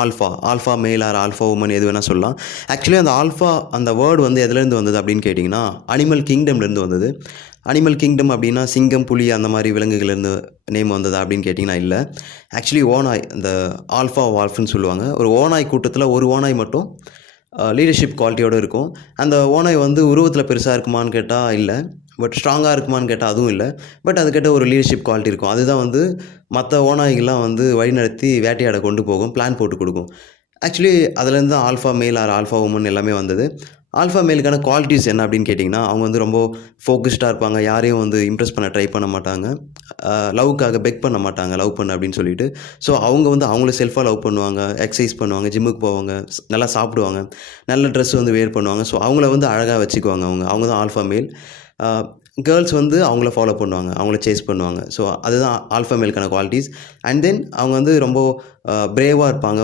Alpha male or alpha woman எது வேணால் சொல்லலாம். ஆக்சுவலி அந்த ஆல்ஃபா அந்த வேர்டு வந்து எதுலேருந்து வந்தது அப்படின்னு கேட்டிங்கன்னா, அனிமல் கிங்டம்லேருந்து வந்தது. அனிமல் கிங்டம் அப்படின்னா சிங்கம், புலி அந்த மாதிரி விலங்குகள்லேருந்து நேம் வந்ததா அப்படின்னு கேட்டிங்கன்னா இல்லை. ஆக்சுவலி ஓநாய் இந்த ஆல்ஃபா வால்ஃப்னு சொல்லுவாங்க. ஒரு ஓநாய் கூட்டத்தில் ஒரு ஓநாய் மட்டும் லீடர்ஷிப் குவாலிட்டியோடு இருக்கும். அந்த ஓநாய் வந்து உருவத்தில் பெருசாக இருக்குமான்னு கேட்டால் இல்லை. பட் ஸ்ட்ராங்காக இருக்குமான்னு கேட்டால் அதுவும் இல்லை. பட் அதுக்கிட்ட ஒரு லீடர்ஷிப் குவாலிட்டி இருக்கும். அதுதான் வந்து மற்ற ஓநாய்கள்லாம் வந்து வழிநடத்தி வேட்டையாட கொண்டு போகும், பிளான் போட்டு கொடுக்கும். ஆக்சுவலி அதுலேருந்து தான் alpha male or alpha woman எல்லாமே வந்தது. ஆல்ஃபா மேலுக்கான குவாலிட்டிஸ் என்ன அப்படின்னு கேட்டிங்கன்னா, அவங்க வந்து ரொம்ப ஃபோக்கஸ்டாக இருப்பாங்க. யாரையும் வந்து இம்ப்ரெஸ் பண்ண ட்ரை பண்ண மாட்டாங்க. லவ்வுக்காக பெக் பண்ண மாட்டாங்க, லவ் பண்ணு அப்படின்னு சொல்லிட்டு. ஸோ அவங்க வந்து அவங்கள செல்ஃபாக லவ் பண்ணுவாங்க, எக்ஸசைஸ் பண்ணுவாங்க, ஜிம்முக்கு போவாங்க, நல்லா சாப்பிடுவாங்க, நல்ல ட்ரெஸ் வந்து வேர் பண்ணுவாங்க. ஸோ அவங்கள வந்து அழகாக வச்சுக்குவாங்க அவங்க. அவங்க தான் ஆல்ஃபா மேல். கேர்ள்ஸ் வந்து அவங்கள ஃபாலோ பண்ணுவாங்க, அவங்கள சேஸ் பண்ணுவாங்க. ஸோ அதுதான் ஆல்ஃபா மேலுக்கான குவாலிட்டிஸ். அண்ட் தென் அவங்க வந்து ரொம்ப பிரேவாக இருப்பாங்க.